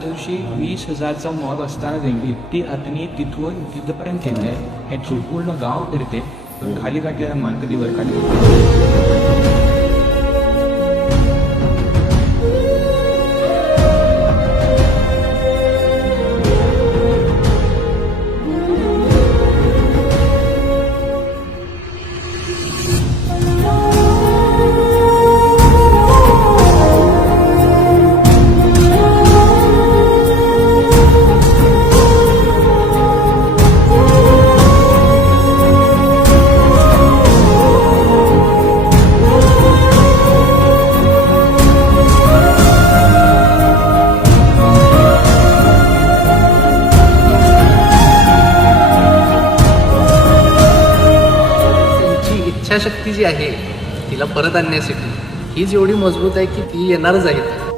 दिवशी 20,000चा मॉल असताना देखील ती अग्नी तिथून तिथपर्यंत येते हे संपूर्ण गाव फिरते खाली काढलेला मान कधी वर काढली. इच्छाशक्ती जी आहे तिला परत आणण्यासाठी ही जेवढी मजबूत आहे की ती येणारच आहे.